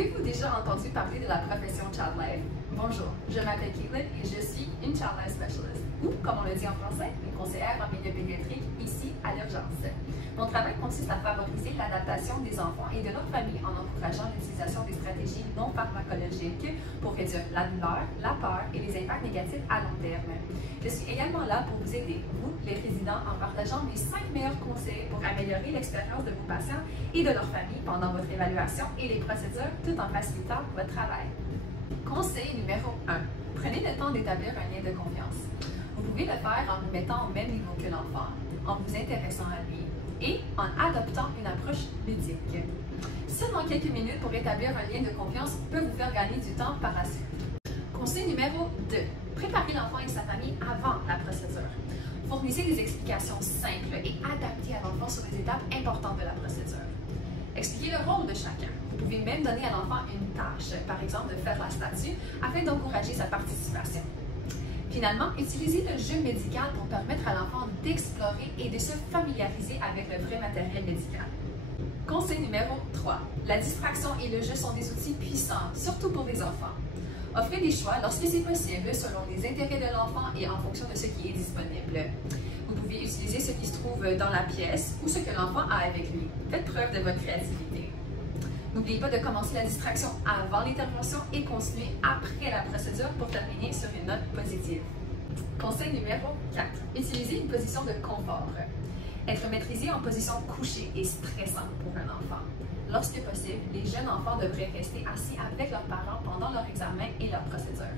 Avez-vous déjà entendu parler de la profession Child Life? Bonjour, je m'appelle Caitlin et je suis une Child Life Specialist, ou comme on le dit en français, une conseillère en milieu pédiatrique ici à l'urgence. Mon travail consiste à favoriser l'adaptation des enfants et de leurs familles en encourageant l'utilisation des stratégies non pharmacologiques pour réduire la douleur, la peur et les impacts négatifs à long terme. Je suis également là pour vous aider, vous, les résidents, en partageant mes 5 meilleurs conseils pour améliorer l'expérience de vos patients et de leurs familles pendant votre évaluation et les procédures, tout en facilitant votre travail. Conseil numéro 1. Prenez le temps d'établir un lien de confiance. Vous pouvez le faire en vous mettant au même niveau que l'enfant, en vous intéressant à lui et en adoptant une approche ludique. Seulement quelques minutes pour établir un lien de confiance peut vous faire gagner du temps par la suite. Conseil numéro 2. Préparez l'enfant et sa famille avant la procédure. Fournissez des explications simples et adaptées à l'enfant sur les étapes importantes de la procédure. Expliquez le rôle de chacun. Vous pouvez même donner à l'enfant une tâche, par exemple de faire la statue, afin d'encourager sa participation. Finalement, utilisez le jeu médical pour permettre à l'enfant d'explorer et de se familiariser avec le vrai matériel médical. Conseil numéro 3. La distraction et le jeu sont des outils puissants, surtout pour les enfants. Offrez des choix lorsque c'est possible, selon les intérêts de l'enfant et en fonction de ce qui est disponible. Vous pouvez utiliser ce qui se trouve dans la pièce ou ce que l'enfant a avec lui. Faites preuve de votre créativité. N'oubliez pas de commencer la distraction avant l'intervention et continuer après la procédure pour terminer sur une note positive. Conseil numéro 4. Utilisez une position de confort. Être maîtrisé en position couchée est stressant pour un enfant. Lorsque possible, les jeunes enfants devraient rester assis avec leurs parents pendant leur examen et leur procédure.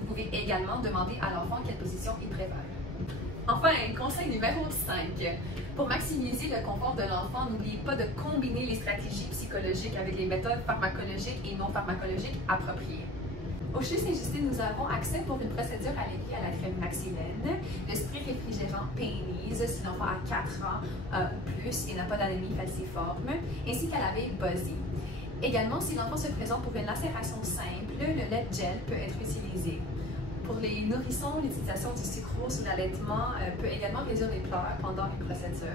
Vous pouvez également demander à l'enfant quelle position il préfère. Enfin, conseil numéro 5. Pour maximiser le confort de l'enfant, n'oubliez pas de combiner les stratégies psychologiques avec les méthodes pharmacologiques et non pharmacologiques appropriées. Au CHU Sainte-Justine, nous avons accès pour une procédure alléguée à la crème maxilène, le spray réfrigérant Paynees si l'enfant a 4 ans ou plus et n'a pas d'anémie falciforme, ainsi qu'à la veille Buzzy. Également, si l'enfant se présente pour une lacération simple, le lait gel peut être utilisé. Pour les nourrissons, l'utilisation du sucrose ou l'allaitement peut également réduire les pleurs pendant une procédure.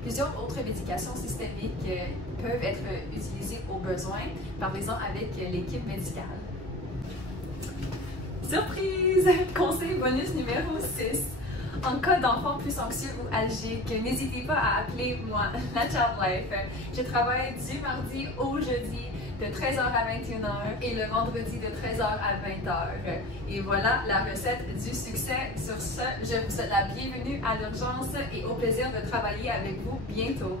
Plusieurs autres médications systémiques peuvent être utilisées au besoin. Parlez-en avec l'équipe médicale. Surprise! Conseil bonus numéro 6. En cas d'enfant plus anxieux ou algique, n'hésitez pas à appeler moi, la Child Life. Je travaille du mardi au jeudi de 13h à 21h et le vendredi de 13h à 20h. Et voilà la recette du succès. Sur ce, je vous souhaite la bienvenue à l'urgence et au plaisir de travailler avec vous bientôt.